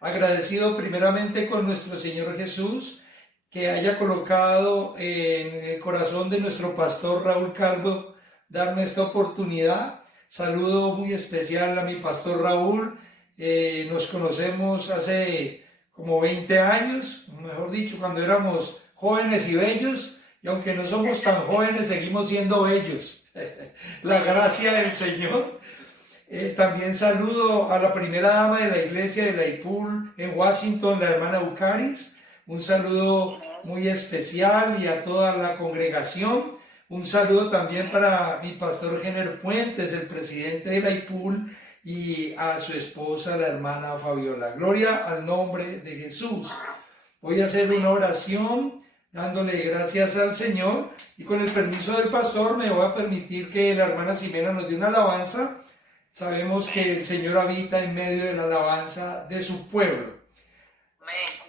agradecido primeramente con nuestro Señor Jesús, que haya colocado en el corazón de nuestro pastor Raúl Calvo darme esta oportunidad. Saludo muy especial a mi pastor Raúl. Nos conocemos hace como 20 años, mejor dicho, cuando éramos jóvenes y bellos, y aunque no somos tan jóvenes, seguimos siendo bellos. La gracia del Señor. También saludo a la primera dama de la iglesia de Laypool en Washington, la hermana Bucaris. Un saludo muy especial y a toda la congregación. Un saludo también para mi pastor Jenner Puentes, el presidente de Laypool, y a su esposa, la hermana Fabiola. Gloria al nombre de Jesús. Voy a hacer una oración dándole gracias al Señor, y con el permiso del pastor me voy a permitir que la hermana Ximena nos dé una alabanza. Sabemos que el Señor habita en medio de la alabanza de su pueblo.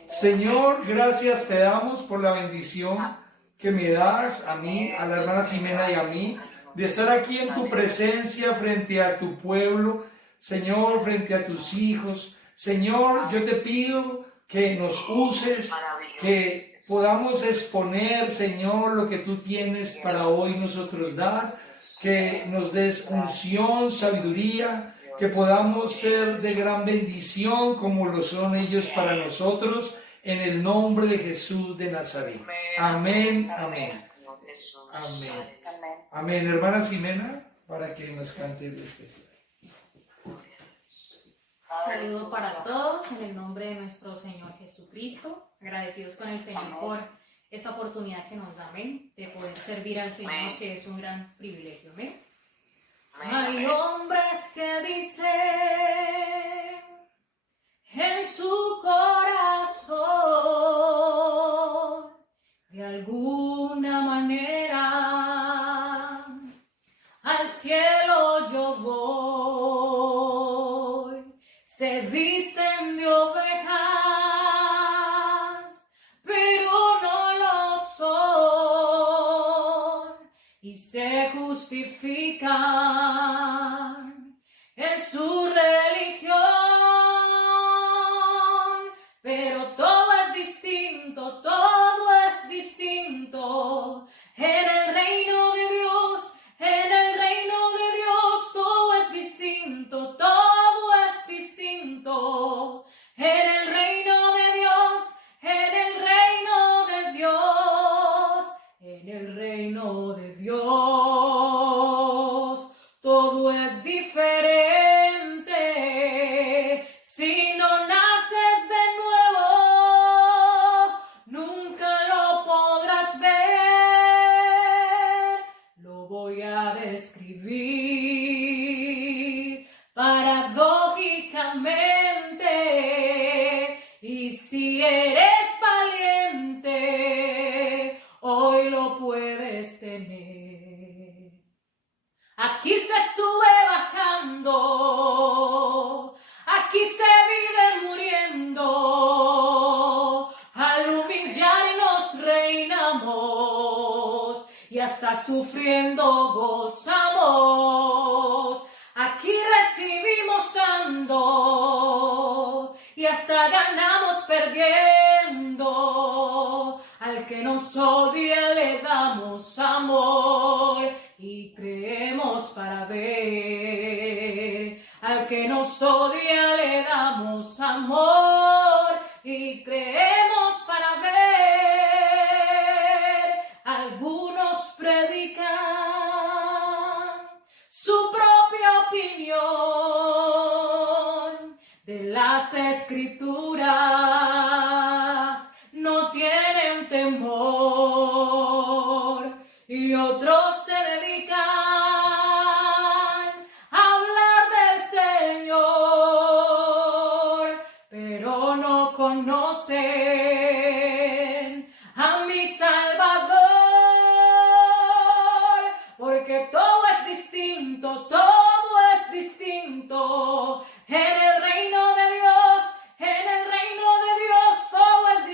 Señor, gracias te damos por la bendición que me das a mí, a la hermana Ximena y a mí, de estar aquí en tu presencia frente a tu pueblo, Señor, frente a tus hijos. Señor, yo te pido que nos uses, que podamos exponer, Señor, lo que tú tienes para hoy nosotros dar, que nos des unción, sabiduría, que podamos ser de gran bendición como lo son ellos para nosotros, en el nombre de Jesús de Nazaret. Amén, amén. Amén. Amén. Hermana Ximena, para que nos cante el especial. Saludo para todos en el nombre de nuestro Señor Jesucristo. Agradecidos con el Señor por esta oportunidad que nos da, amén, de poder servir al Señor, que es un gran privilegio, amén. Hay hombres que dicen en su corazón, de alguna manera, al cielo yo voy. Se visten de ovejas, pero no lo son, y se justifican en su religión, pero todo es distinto, en el reino de Dios, en el reino de Dios, todo es distinto, en el reino de Dios, en el reino de Dios, en el reino de Dios, todo es diferente. Si no naces de nuevo, nunca lo podrás ver. Lo voy a describir paradójicamente, y si eres valiente, hoy lo puedes tener. Aquí se sube bajando, aquí se vive muriendo, al humillarnos reinamos, y hasta sufriendo gozamos. Aquí recibimos dando, y hasta ganamos perdiendo. Al que nos odia le damos amor, y creemos para ver. Al que nos odia le damos amor, y creemos para ver. Algunos predican su propia opinión de las Escrituras, no tienen temor, y otros se dedican a hablar del Señor, pero no conocen a mi Salvador, porque todo es distinto, en el reino de Dios, todo es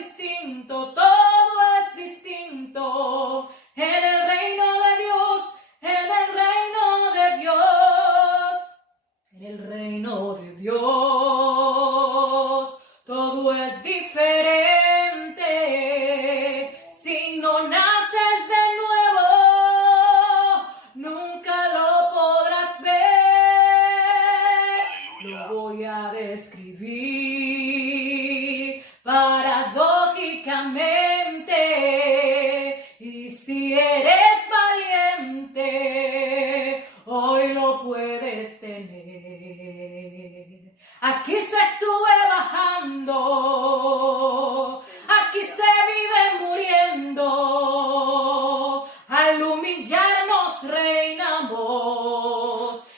distinto, en el reino de Dios, en el reino de Dios, todo es diferente. Si no naces de nuevo, nunca lo podrás ver. Lo voy a describir paradójicamente. Y si eres valiente, hoy lo puedes tener. Aquí se sube bajando, aquí se vive muriendo. Al humillarnos reinamos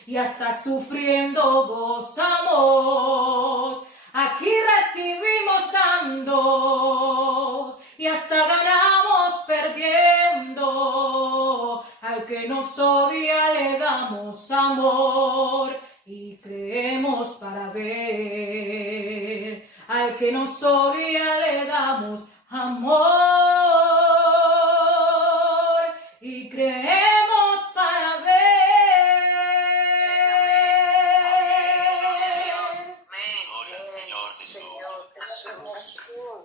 y hasta sufriendo gozamos. Aquí recibimos dando y hasta ganamos perdiendo. Al que nos odia le damos amor y creemos para ver. Al que nos odia le damos amor y creemos para ver.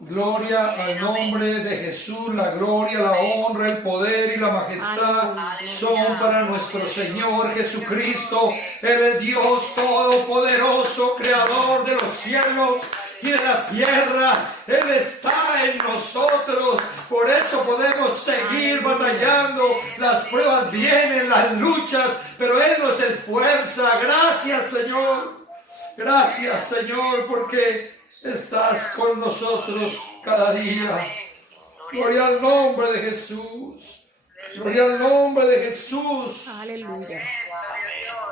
Gloria al nombre de Jesús, la gloria, la honra, el poder y la majestad son para nuestro Señor Jesucristo. Él es Dios todopoderoso, creador de los cielos y de la tierra. Él está en nosotros, por eso podemos seguir batallando. Las pruebas vienen, las luchas, pero Él nos esfuerza. Gracias, Señor. Gracias, Señor, porque estás con nosotros cada día. Gloria al nombre de Jesús. Gloria al nombre de Jesús. Aleluya.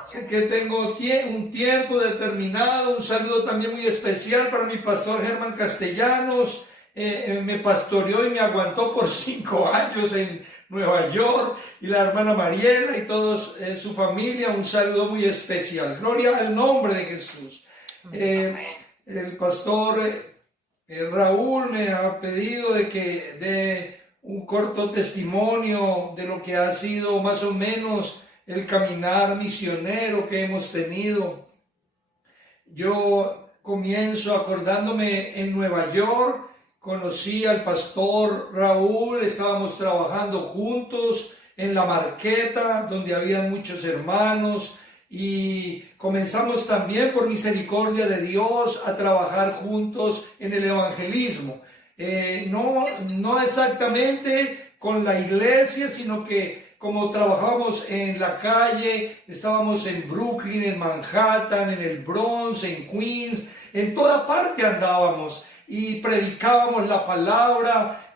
Sé que tengo un tiempo determinado. Un saludo también muy especial para mi pastor Germán Castellanos. Me pastoreó y me aguantó por 5 años en Nueva York. Y la hermana Mariela y todos su familia. Un saludo muy especial. Gloria al nombre de Jesús. El pastor Raúl me ha pedido de que dé un corto testimonio de lo que ha sido más o menos el caminar misionero que hemos tenido. Yo comienzo acordándome en Nueva York, conocí al pastor Raúl, estábamos trabajando juntos en la Marqueta, donde había muchos hermanos, y comenzamos también por misericordia de Dios a trabajar juntos en el evangelismo. No exactamente con la iglesia, sino que como trabajábamos en la calle, estábamos en Brooklyn, en Manhattan, en el Bronx, en Queens, en toda parte andábamos y predicábamos la palabra,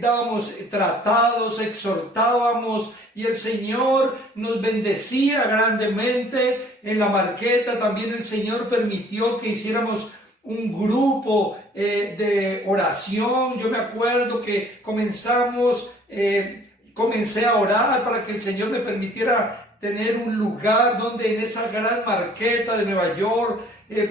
dábamos tratados, exhortábamos y el Señor nos bendecía grandemente. En la Marqueta también el Señor permitió que hiciéramos un grupo de oración. Yo me acuerdo que comencé a orar para que el Señor me permitiera tener un lugar donde en esa gran Marqueta de Nueva York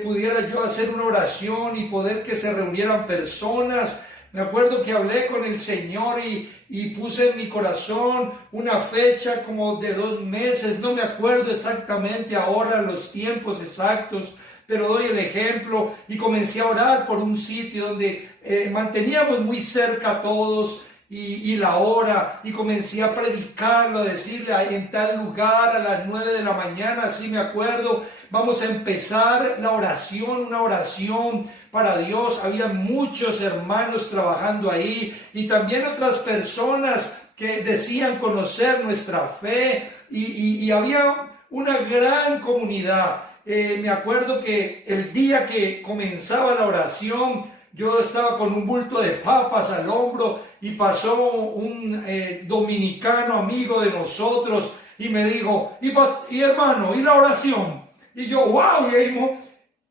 pudiera yo hacer una oración y poder que se reunieran personas. Me acuerdo que hablé con el Señor y puse en mi corazón una fecha como de 2 meses, no me acuerdo exactamente ahora los tiempos exactos, pero doy el ejemplo y comencé a orar por un sitio donde manteníamos muy cerca a todos y la hora, y comencé a predicarlo, a decirle en tal lugar a las 9 de la mañana, así me acuerdo, vamos a empezar la oración, una oración para Dios. Había muchos hermanos trabajando ahí y también otras personas que decían conocer nuestra fe y había una gran comunidad. Me acuerdo que el día que comenzaba la oración, yo estaba con un bulto de papas al hombro y pasó un dominicano amigo de nosotros y me dijo, y hermano, ¿y la oración? Y yo, wow, y ahí mismo,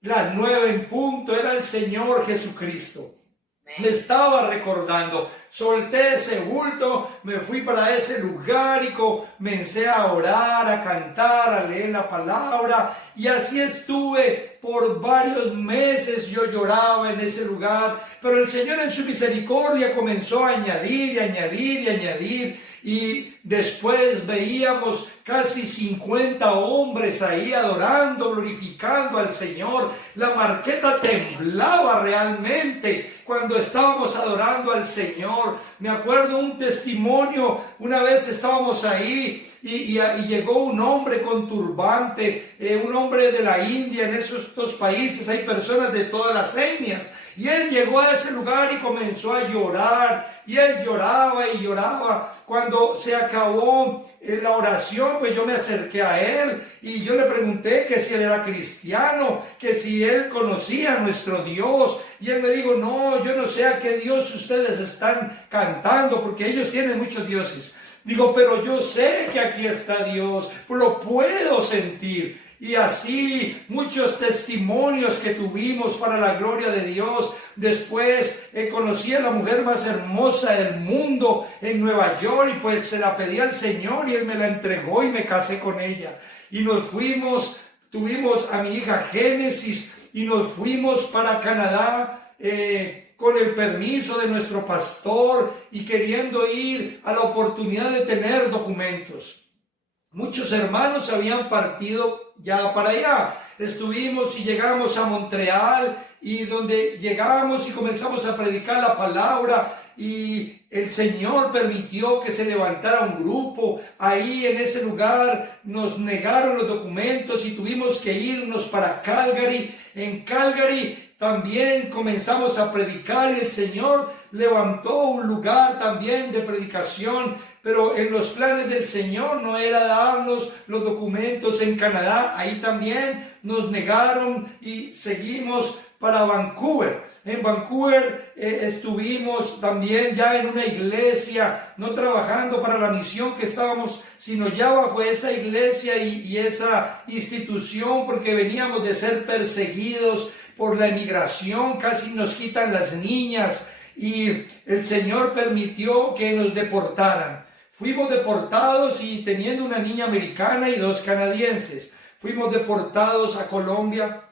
las 9 en punto, era el Señor Jesucristo. Me estaba recordando, solté ese bulto, me fui para ese lugar y comencé a orar, a cantar, a leer la palabra, y así estuve por varios meses. Yo lloraba en ese lugar, pero el Señor en su misericordia comenzó a añadir y añadir y añadir, y después veíamos casi 50 hombres ahí adorando, glorificando al Señor. La Marqueta temblaba realmente cuando estábamos adorando al Señor. Me acuerdo un testimonio, una vez estábamos ahí y llegó un hombre con turbante, un hombre de la India. En esos dos países hay personas de todas las etnias, y él llegó a ese lugar y comenzó a llorar, y él lloraba y lloraba. Cuando se acabó la oración, pues yo me acerqué a él y yo le pregunté que si él era cristiano, que si él conocía a nuestro Dios, y él me dijo: no, yo no sé a qué Dios ustedes están cantando, porque ellos tienen muchos dioses. Digo, pero yo sé que aquí está Dios, lo puedo sentir. Y así muchos testimonios que tuvimos para la gloria de Dios. Después conocí a la mujer más hermosa del mundo en Nueva York, y pues se la pedí al Señor y Él me la entregó y me casé con ella. Y nos fuimos, tuvimos a mi hija Génesis y nos fuimos para Canadá con el permiso de nuestro pastor y queriendo ir a la oportunidad de tener documentos. Muchos hermanos habían partido ya para allá. Estuvimos y llegamos a Montreal, y donde llegamos y comenzamos a predicar la palabra, y el Señor permitió que se levantara un grupo. Ahí en ese lugar nos negaron los documentos y tuvimos que irnos para Calgary. En Calgary también comenzamos a predicar y el Señor levantó un lugar también de predicación, pero en los planes del Señor no era darnos los documentos en Canadá. Ahí también nos negaron y seguimos para Vancouver. En Vancouver estuvimos también ya en una iglesia, no trabajando para la misión que estábamos, sino ya bajo esa iglesia y esa institución, porque veníamos de ser perseguidos por la emigración. Casi nos quitan las niñas y el Señor permitió que nos deportaran. Fuimos deportados, y teniendo una niña americana y 2 canadienses, fuimos deportados a Colombia.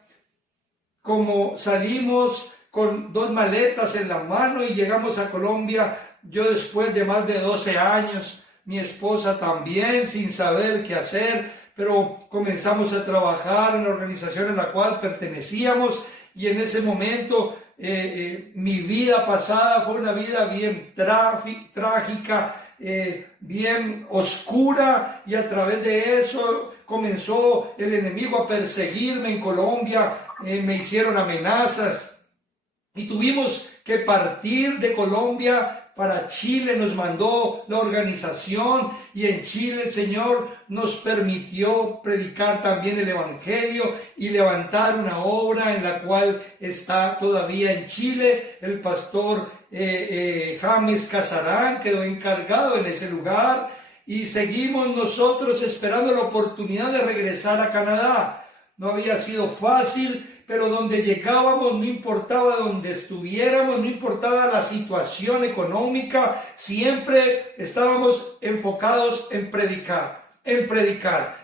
Como salimos con 2 maletas en la mano y llegamos a Colombia, yo después de más de 12 años, mi esposa también, sin saber qué hacer, pero comenzamos a trabajar en la organización en la cual pertenecíamos, y en ese momento mi vida pasada fue una vida bien trágica, bien oscura, y a través de eso comenzó el enemigo a perseguirme en Colombia. Me hicieron amenazas y tuvimos que partir de Colombia para Chile. Nos mandó la organización, y en Chile el Señor nos permitió predicar también el Evangelio y levantar una obra en la cual está todavía en Chile. El pastor James Casarán quedó encargado en ese lugar, y seguimos nosotros esperando la oportunidad de regresar a Canadá. No había sido fácil, pero donde llegábamos, no importaba donde estuviéramos, no importaba la situación económica, siempre estábamos enfocados en predicar.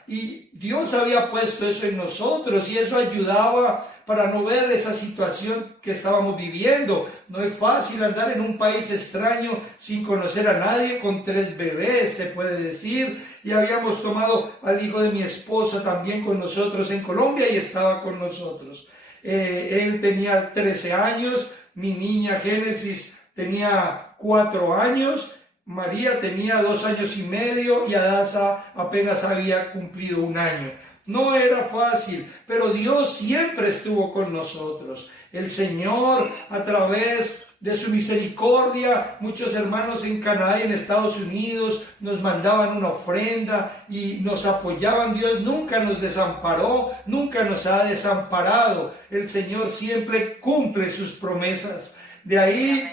Y Dios había puesto eso en nosotros, y eso ayudaba para no ver esa situación que estábamos viviendo. No es fácil andar en un país extraño sin conocer a nadie, con 3 bebés, se puede decir. Y habíamos tomado al hijo de mi esposa también con nosotros en Colombia, y estaba con nosotros. Él tenía 13 años, mi niña Génesis tenía 4 años, María tenía 2 años y medio, y Adasa apenas había cumplido 1 año. No era fácil, pero Dios siempre estuvo con nosotros. El Señor, a través de su misericordia, muchos hermanos en Canadá y en Estados Unidos nos mandaban una ofrenda y nos apoyaban. Dios nunca nos desamparó, nunca nos ha desamparado. El Señor siempre cumple sus promesas. De ahí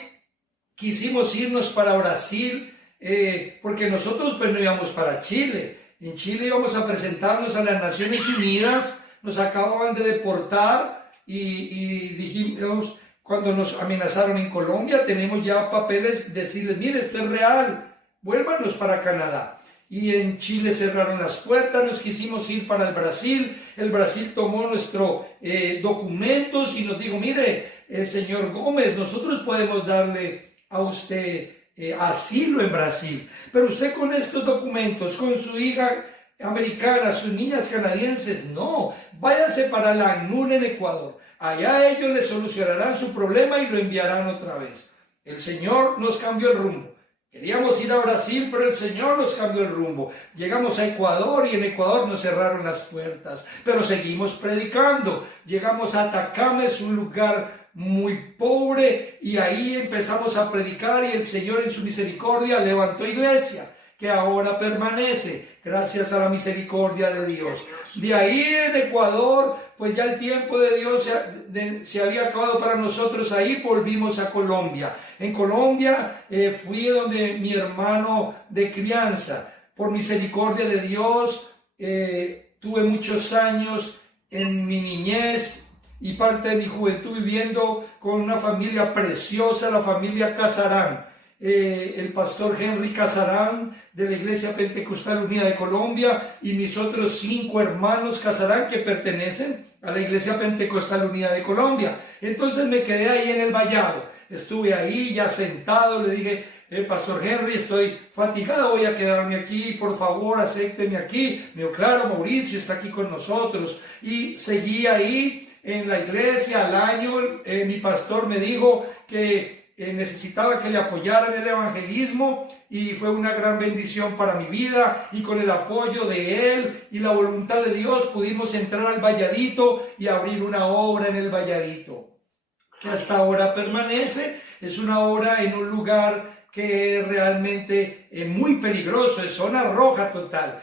quisimos irnos para Brasil, porque nosotros pues no íbamos para Chile. En Chile íbamos a presentarnos a las Naciones Unidas, nos acababan de deportar, y dijimos, cuando nos amenazaron en Colombia, tenemos ya papeles, decirles: mire, esto es real, vuélvanos para Canadá. Y en Chile cerraron las puertas, nos quisimos ir para el Brasil tomó nuestros documentos y nos dijo: mire, señor Gómez, nosotros podemos darle a usted asilo en Brasil. Pero usted con estos documentos, con su hija americana, sus niñas canadienses, no, váyanse para la ACNUR en Ecuador. Allá ellos le solucionarán su problema y lo enviarán otra vez. El Señor nos cambió el rumbo. Queríamos ir a Brasil, pero el Señor nos cambió el rumbo. Llegamos a Ecuador y en Ecuador nos cerraron las puertas, pero seguimos predicando. Llegamos a Atacama, es un lugar muy pobre, y ahí empezamos a predicar, y el Señor en su misericordia levantó iglesia, que ahora permanece, gracias a la misericordia de Dios. De ahí en Ecuador, pues ya el tiempo de Dios se había acabado para nosotros. Ahí volvimos a Colombia. En Colombia fui donde mi hermano de crianza. Por misericordia de Dios, tuve muchos años en mi niñez y parte de mi juventud viviendo con una familia preciosa, la familia Casarán. El pastor Henry Casarán de la Iglesia Pentecostal Unida de Colombia y mis otros 5 hermanos Casarán que pertenecen a la Iglesia Pentecostal Unida de Colombia. Entonces me quedé ahí en el vallado, estuve ahí ya sentado, le dije, pastor Henry, estoy fatigado, voy a quedarme aquí, por favor, acépteme aquí. Me dijo, claro, Mauricio está aquí con nosotros. Y seguí ahí en la iglesia. Al año mi pastor me dijo que necesitaba que le apoyaran el evangelismo, y fue una gran bendición para mi vida, y con el apoyo de él y la voluntad de Dios pudimos entrar al Valladito y abrir una obra en el Valladito, que hasta ahora permanece. Es una obra en un lugar que es realmente muy peligroso, es zona roja total.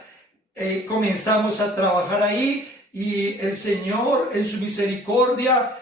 Comenzamos a trabajar ahí, y el Señor en su misericordia,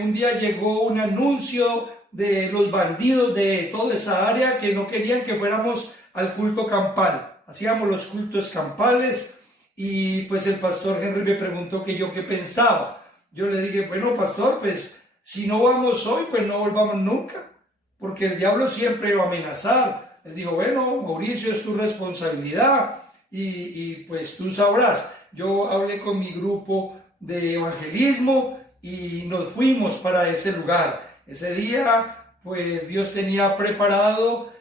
un día llegó un anuncio de los bandidos de toda esa área que no querían que fuéramos al culto campal. Hacíamos los cultos campales, y pues el pastor Henry me preguntó que yo qué pensaba. Yo le dije, bueno, pastor, pues si no vamos hoy, pues no volvamos nunca, porque el diablo siempre va a amenazar. Él dijo, bueno, Mauricio, es tu responsabilidad, y pues tú sabrás. Yo hablé con mi grupo de evangelismo y nos fuimos para ese lugar. Ese día, pues Dios tenía preparado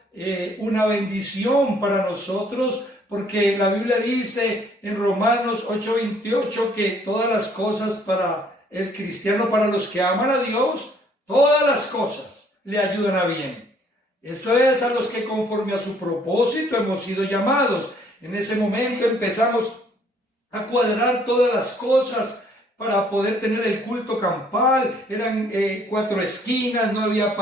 una bendición para nosotros, porque la Biblia dice en Romanos 8:28 que todas las cosas para el cristiano, para los que aman a Dios, todas las cosas le ayudan a bien. Esto es a los que conforme a su propósito hemos sido llamados. En ese momento empezamos a cuadrar todas las cosas para poder tener el culto campal. Eran 4 esquinas, no había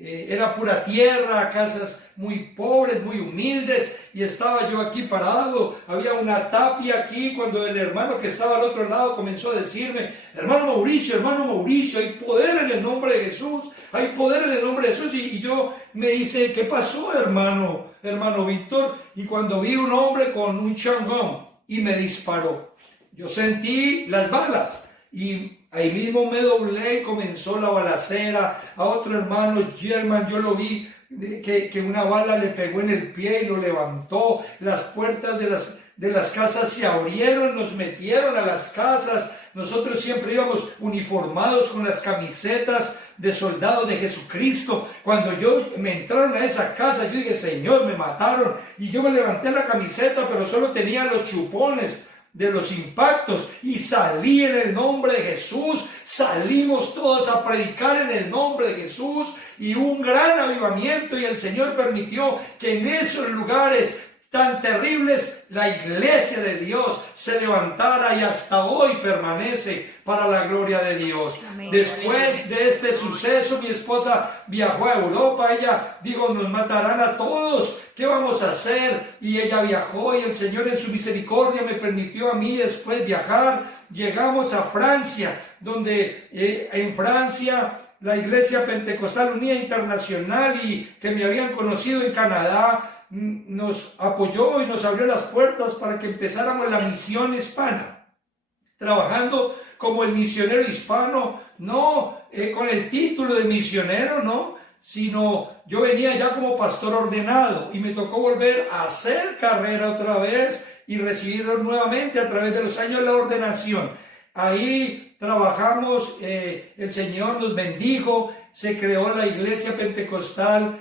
era pura tierra, casas muy pobres, muy humildes, y estaba yo aquí parado. Había una tapia aquí, cuando el hermano que estaba al otro lado comenzó a decirme, hermano Mauricio, hay poder en el nombre de Jesús, hay poder en el nombre de Jesús. Y yo me dice, ¿qué pasó, hermano Víctor? Y cuando vi un hombre con un changón y me disparó, yo sentí las balas, y ahí mismo me doblé y comenzó la balacera. A otro hermano, German, yo lo vi que una bala le pegó en el pie y lo levantó. Las puertas de las casas se abrieron, nos metieron a las casas. Nosotros siempre íbamos uniformados con las camisetas de soldados de Jesucristo. Cuando me entraron a esa casa, yo dije, Señor, me mataron. Y yo me levanté la camiseta, pero solo tenía los chupones de los impactos, y salí en el nombre de Jesús. Salimos todos a predicar en el nombre de Jesús, y un gran avivamiento, y el Señor permitió que en esos lugares tan terribles la iglesia de Dios se levantara, y hasta hoy permanece para la gloria de Dios. Amén. Después de este suceso, mi esposa viajó a Europa. Ella dijo, nos matarán a todos, ¿qué vamos a hacer? Y ella viajó, y el Señor en su misericordia me permitió a mí después viajar. Llegamos a Francia, donde en Francia la Iglesia Pentecostal Unida Internacional, y que me habían conocido en Canadá, nos apoyó y nos abrió las puertas para que empezáramos la misión hispana, trabajando como el misionero hispano, no con el título de misionero, no, sino yo venía ya como pastor ordenado, y me tocó volver a hacer carrera otra vez y recibirlo nuevamente a través de los años de la ordenación. Ahí trabajamos, el Señor nos bendijo, se creó la Iglesia Pentecostal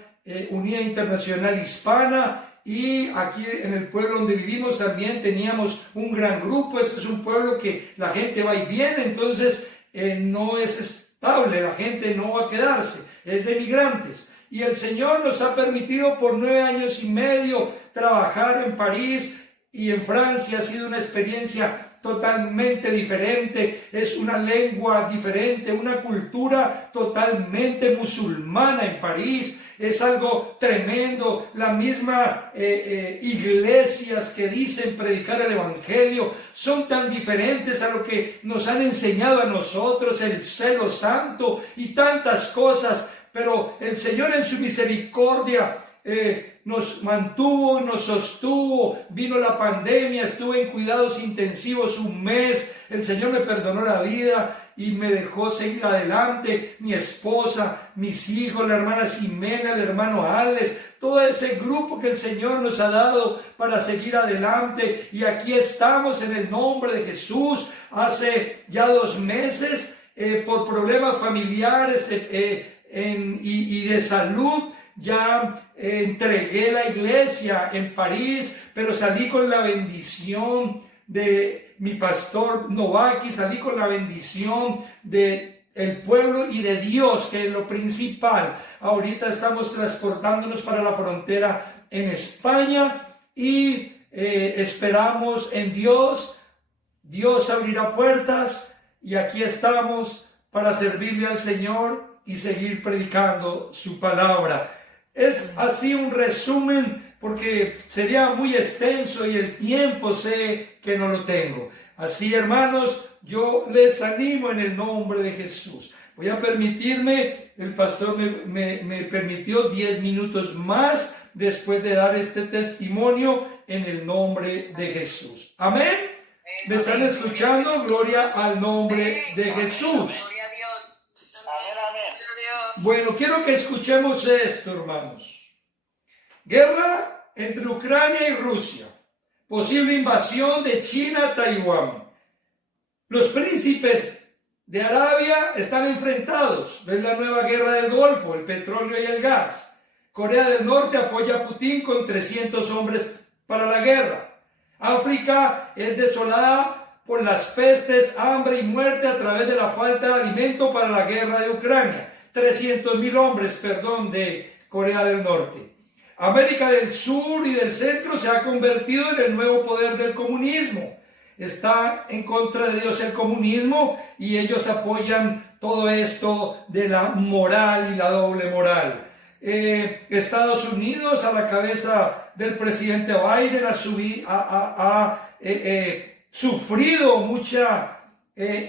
Unida Internacional Hispana, y aquí en el pueblo donde vivimos también teníamos un gran grupo. Este es un pueblo que la gente va y viene, entonces no es estable, la gente no va a quedarse, es de migrantes. Y el Señor nos ha permitido por 9 años y medio trabajar en París y en Francia. Ha sido una experiencia totalmente diferente, es una lengua diferente, una cultura totalmente musulmana en París. Es algo tremendo. La misma iglesias que dicen predicar el evangelio son tan diferentes a lo que nos han enseñado a nosotros, el celo santo y tantas cosas. Pero el Señor en su misericordia nos mantuvo, nos sostuvo. Vino la pandemia, estuve en cuidados intensivos un mes. El Señor me perdonó la vida y me dejó seguir adelante. Mi esposa, mis hijos, la hermana Ximena, el hermano Alex, todo ese grupo que el Señor nos ha dado para seguir adelante. Y aquí estamos en el nombre de Jesús. Hace ya 2 meses, por problemas familiares y de salud, ya entregué la iglesia en París, pero salí con la bendición de mi pastor Novaki, salí con la bendición de el pueblo y de Dios, que es lo principal. Ahorita estamos transportándonos para la frontera en España y esperamos en Dios. Dios abrirá puertas y aquí estamos para servirle al Señor y seguir predicando su palabra. Es así un resumen, porque sería muy extenso y el tiempo sé que no lo tengo. Así, hermanos, yo les animo en el nombre de Jesús. Voy a permitirme, el pastor me permitió 10 minutos más después de dar este testimonio en el nombre de Jesús. Amén. ¿Me están escuchando? Gloria al nombre de Jesús. Bueno, quiero que escuchemos esto, hermanos. Guerra entre Ucrania y Rusia. Posible invasión de China a Taiwán. Los príncipes de Arabia están enfrentados. ¿Ves la nueva guerra del Golfo? El petróleo y el gas. Corea del Norte apoya a Putin con 300 hombres para la guerra. África es desolada por las pestes, hambre y muerte a través de la falta de alimento para la guerra de Ucrania. 300.000 hombres, de Corea del Norte. América del Sur y del Centro se ha convertido en el nuevo poder del comunismo. Está en contra de Dios el comunismo y ellos apoyan todo esto de la moral y la doble moral. Estados Unidos, a la cabeza del presidente Biden, ha sufrido mucha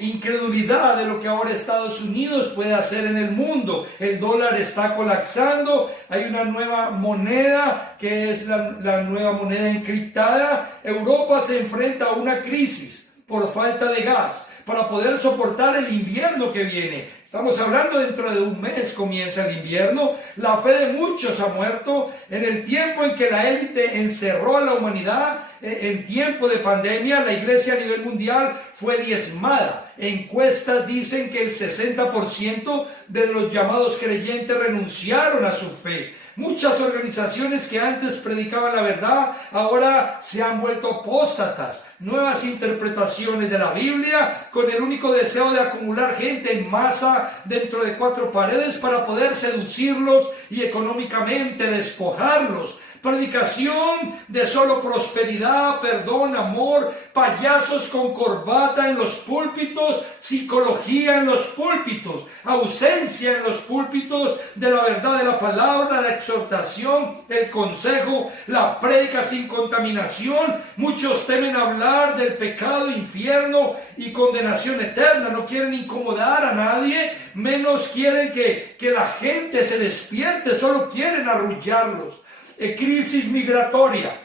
incredulidad de lo que ahora Estados Unidos puede hacer en el mundo. El dólar está colapsando, hay una nueva moneda que es la nueva moneda encriptada. Europa se enfrenta a una crisis por falta de gas para poder soportar el invierno que viene. Estamos hablando dentro de un mes comienza el invierno. La fe de muchos ha muerto en el tiempo en que la élite encerró a la humanidad. En tiempo de pandemia, la iglesia a nivel mundial fue diezmada. Encuestas dicen que el 60% de los llamados creyentes renunciaron a su fe. Muchas organizaciones que antes predicaban la verdad ahora se han vuelto apóstatas. Nuevas interpretaciones de la Biblia con el único deseo de acumular gente en masa dentro de 4 paredes para poder seducirlos y económicamente despojarlos. Predicación de solo prosperidad, perdón, amor, payasos con corbata en los púlpitos, psicología en los púlpitos, ausencia en los púlpitos de la verdad de la palabra, la exhortación, el consejo, la prédica sin contaminación. Muchos temen hablar del pecado, infierno y condenación eterna. No quieren incomodar a nadie, menos quieren que la gente se despierte, solo quieren arrullarlos. Crisis migratoria.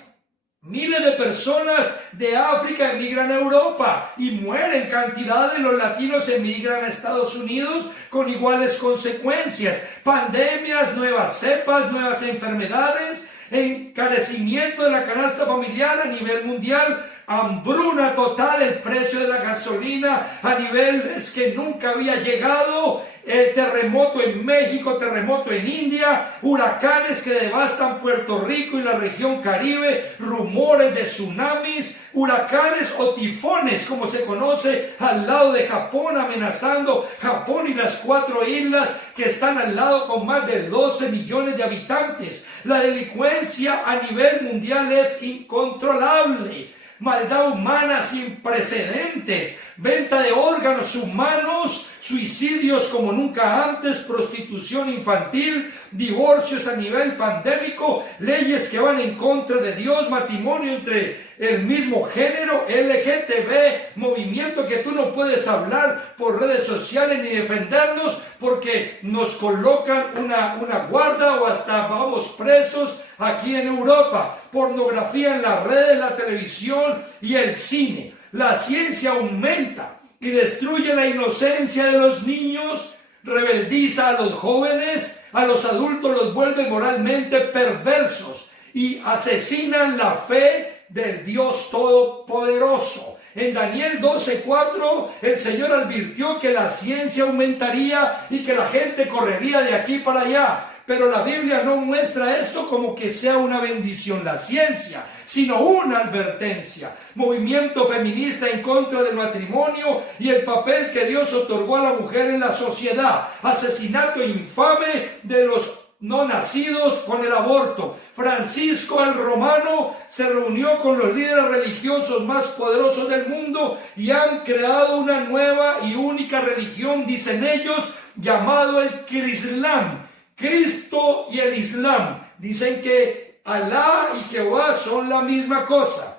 Miles de personas de África emigran a Europa y mueren. Cantidad de los latinos emigran a Estados Unidos con iguales consecuencias. Pandemias, nuevas cepas, nuevas enfermedades, encarecimiento de la canasta familiar a nivel mundial. hambruna total, el precio de la gasolina a niveles que nunca había llegado, el terremoto en México, terremoto en India, huracanes que devastan Puerto Rico y la región Caribe, rumores de tsunamis, huracanes o tifones, como se conoce, al lado de Japón, amenazando Japón y las 4 islas que están al lado con más de 12 millones de habitantes. La delincuencia a nivel mundial es incontrolable. Maldad humana sin precedentes, venta de órganos humanos, suicidios como nunca antes, prostitución infantil, divorcios a nivel pandémico, leyes que van en contra de Dios, matrimonio entre el mismo género, LGTB, movimiento que tú no puedes hablar por redes sociales ni defendernos porque nos colocan una guarda o hasta vamos presos aquí en Europa. Pornografía en las redes, la televisión y el cine. La ciencia aumenta y destruye la inocencia de los niños, rebeldiza a los jóvenes, a los adultos los vuelve moralmente perversos y asesinan la fe del Dios Todopoderoso. En Daniel 12:4 el Señor advirtió que la ciencia aumentaría y que la gente correría de aquí para allá. Pero la Biblia no muestra esto como que sea una bendición, la ciencia, sino una advertencia. Movimiento feminista en contra del matrimonio y el papel que Dios otorgó a la mujer en la sociedad. Asesinato infame de los no nacidos con el aborto. Francisco el Romano se reunió con los líderes religiosos más poderosos del mundo y han creado una nueva y única religión, dicen ellos, llamado el Crislam. Cristo y el Islam. Dicen que Alá y Jehová son la misma cosa.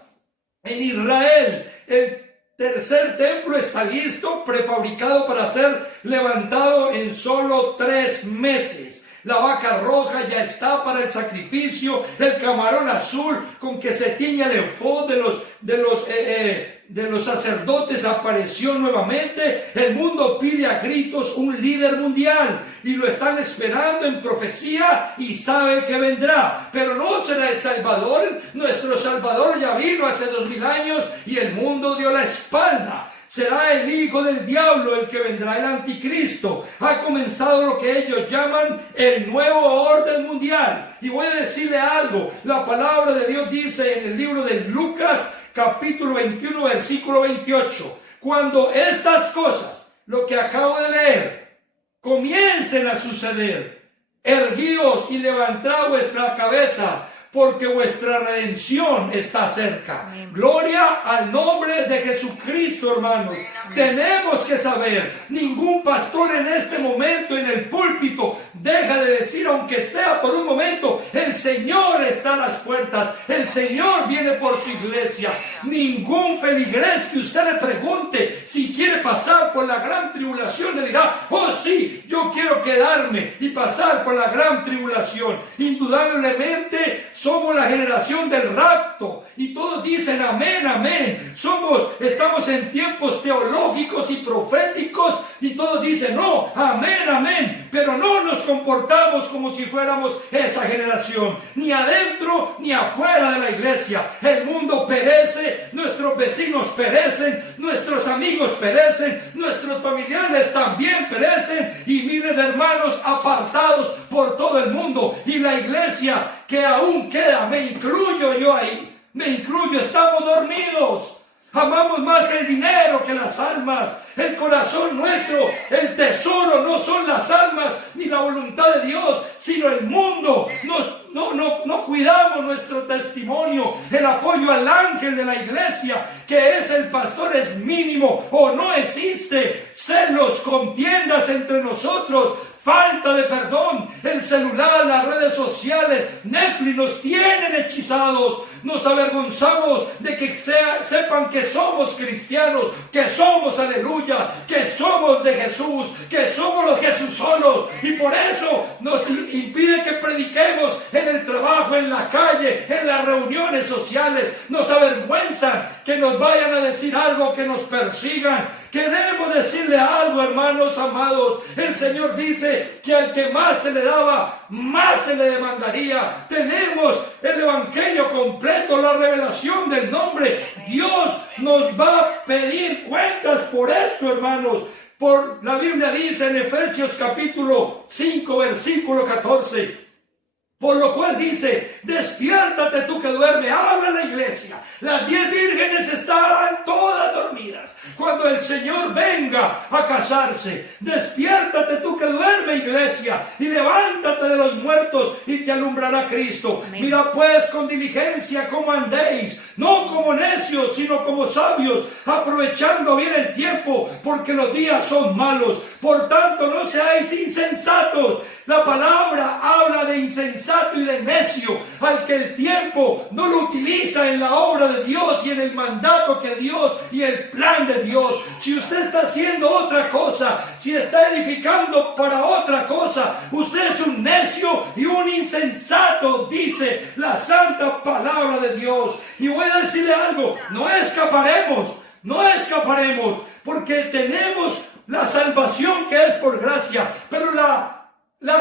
En Israel, el tercer templo está listo, prefabricado para ser levantado en solo 3 meses. La vaca roja ya está para el sacrificio, el camarón azul con que se tiñe el efod de los sacerdotes apareció nuevamente. El mundo pide a gritos un líder mundial y lo están esperando en profecía y sabe que vendrá, pero no será el Salvador. Nuestro Salvador ya vino hace 2000 años y el mundo dio la espalda. Será el hijo del diablo el que vendrá, el anticristo. Ha comenzado lo que ellos llaman el nuevo orden mundial. Y voy a decirle algo, la palabra de Dios dice en el libro de Lucas, capítulo 21, versículo 28, cuando estas cosas, lo que acabo de leer, comiencen a suceder, erguíos y levantad vuestra cabeza, porque vuestra redención está cerca. Amén. Gloria al nombre de Jesucristo, hermanos. Tenemos que saber, ningún pastor en este momento en el púlpito deja de decir, aunque sea por un momento, el Señor está a las puertas, el Señor viene por su iglesia. Ningún feligrés que usted le pregunte si quiere pasar por la gran tribulación le dirá, oh sí, yo quiero quedarme y pasar por la gran tribulación. Indudablemente somos la generación del rapto y todos dicen amén, amén. Estamos en tiempos teológicos y proféticos y todos dicen no, amén, amén. Pero no nos comportamos como si fuéramos esa generación, ni adentro ni afuera de la iglesia. El mundo perece, nuestros vecinos perecen, nuestros amigos perecen, nuestros familiares también perecen y miles de hermanos apartados por todo el mundo. Y la iglesia que aún queda, me incluyo yo ahí, me incluyo, estamos dormidos. Amamos más el dinero que las almas. El corazón nuestro, el tesoro no son las almas ni la voluntad de Dios, sino el mundo. No cuidamos nuestro testimonio. El apoyo al ángel de la iglesia, que es el pastor, es mínimo o no existe. Celos, contiendas entre nosotros, falta de perdón, el celular, las redes sociales, Netflix nos tienen hechizados. Nos avergonzamos de que sepan que somos cristianos, que somos aleluya, que somos de Jesús, que somos los Jesús solos. Y por eso nos impide que prediquemos en el trabajo, en la calle, en las reuniones sociales. Nos avergüenzan que nos vayan a decir algo, que nos persigan. Queremos decirle algo, hermanos amados. El Señor dice que al que más se le daba, amaba, más se le demandaría. Tenemos el evangelio completo, la revelación del nombre. Dios nos va a pedir cuentas por esto, hermanos. Por la Biblia dice en Efesios capítulo 5, versículo 14. Por lo cual dice, despiértate tú que duermes, habla la iglesia. Las 10 vírgenes estarán todas dormidas cuando el Señor venga a casarse. Despiértate tú que duermes, iglesia, y levántate de los muertos y te alumbrará Cristo. Amén. Mira pues con diligencia cómo andéis, no como necios, sino como sabios, aprovechando bien el tiempo, porque los días son malos. Por tanto, no seáis insensatos. La palabra habla de insensato y de necio, al que el tiempo no lo utiliza en la obra de Dios y en el mandato que Dios y el plan de Dios. Si usted está haciendo otra cosa, si está edificando para otra cosa, usted es un necio y un insensato, dice la santa palabra de Dios. Y voy a decirle algo, no escaparemos, porque tenemos la salvación que es por gracia, pero la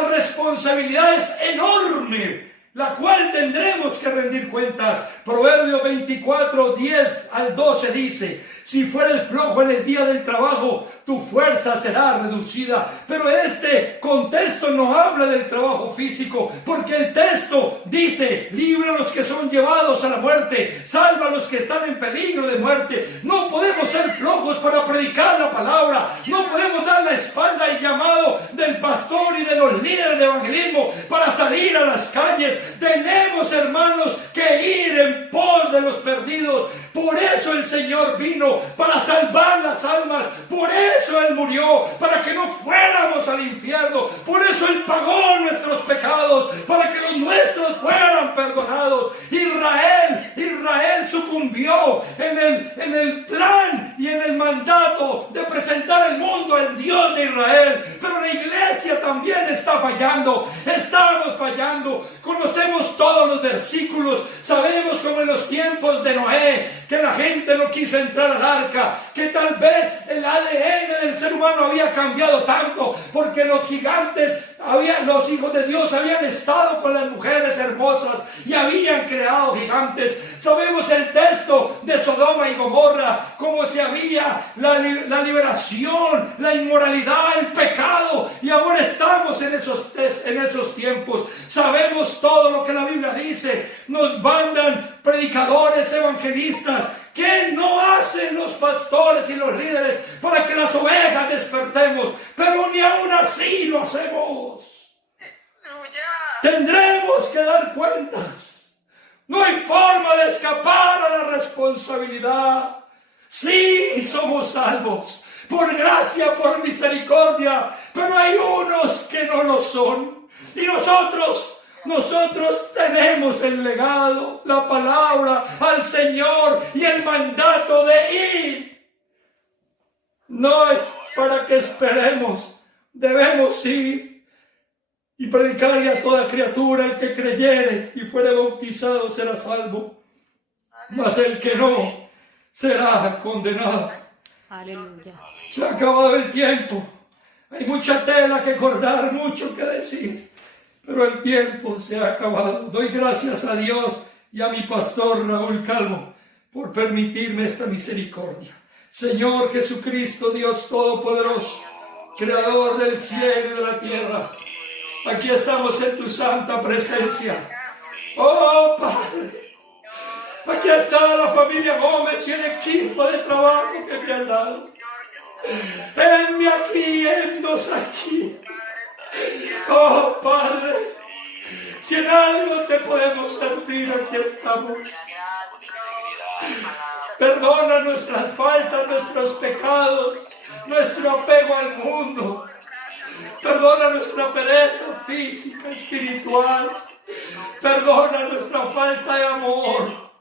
responsabilidad es enorme, la cual tendremos que rendir cuentas. Proverbios 24, 10 al 12 dice, si fueres flojo en el día del trabajo, tu fuerza será reducida. Pero este contexto no habla del trabajo físico, porque el texto dice, libra a los que son llevados a la muerte, salva a los que están en peligro de muerte. No podemos ser flojos para predicar la palabra, no podemos dar la espalda al llamado del pastor y de los líderes de evangelismo para salir a las calles. Tenemos, hermanos, que ir en pos de los perdidos. Por eso el Señor vino, para salvar las almas. Por eso Él murió, para que no fuéramos al infierno. Por eso Él pagó nuestros pecados, para que los nuestros fueran perdonados. Israel sucumbió en el plan y en el mandato de presentar al mundo al Dios de Israel. Pero la iglesia también está fallando. Estamos fallando. Conocemos todos los versículos. Sabemos como en los tiempos de Noé, que la gente no quiso entrar al arca, que tal vez el ADN del ser humano había cambiado tanto, porque los gigantes, los hijos de Dios habían estado con las mujeres hermosas y habían creado gigantes. Sabemos el texto de Sodoma y Gomorra, cómo se había la liberación, la inmoralidad, el pecado, y ahora estamos en esos tiempos. Sabemos todo lo que la Biblia dice. Nos mandan predicadores, evangelistas. ¿Qué no hacen los pastores y los líderes para que las ovejas despertemos? Pero ni aún así lo hacemos. Tendremos que dar cuentas. No hay forma de escapar a la responsabilidad. Sí, somos salvos por gracia, por misericordia, pero hay unos que no lo son. Y nosotros tenemos el legado, la palabra al Señor y el mandato de ir. No es para que esperemos, debemos ir y predicarle a toda criatura. El que creyere y fuere bautizado será salvo, mas el que no será condenado. Aleluya. Se ha acabado el tiempo. Hay mucha tela que cortar, mucho que decir, pero el tiempo se ha acabado. Doy gracias a Dios y a mi pastor Raúl Calvo por permitirme esta misericordia. Señor Jesucristo, Dios Todopoderoso, Creador del cielo y de la tierra, aquí estamos en tu santa presencia. Oh Padre, aquí está la familia Gómez y el equipo de trabajo que me han dado. Enme aquí, ennos aquí. Oh Padre, si en algo te podemos servir, aquí estamos. Perdona nuestras faltas, nuestros pecados, nuestro apego al mundo. Perdona nuestra pereza física, espiritual. Perdona nuestra falta de amor.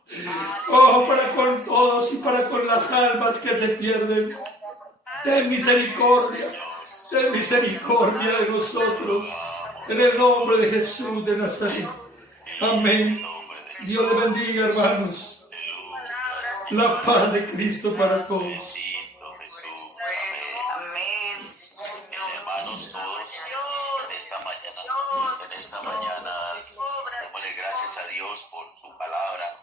Oh, para con todos y para con las almas que se pierden. Ten misericordia de nosotros. En el nombre de Jesús de Nazaret. Amén. Dios les bendiga, hermanos. La paz de Cristo para todos. Amén. Hermanos todos, esta mañana esta mañana démosle gracias a Dios por su palabra,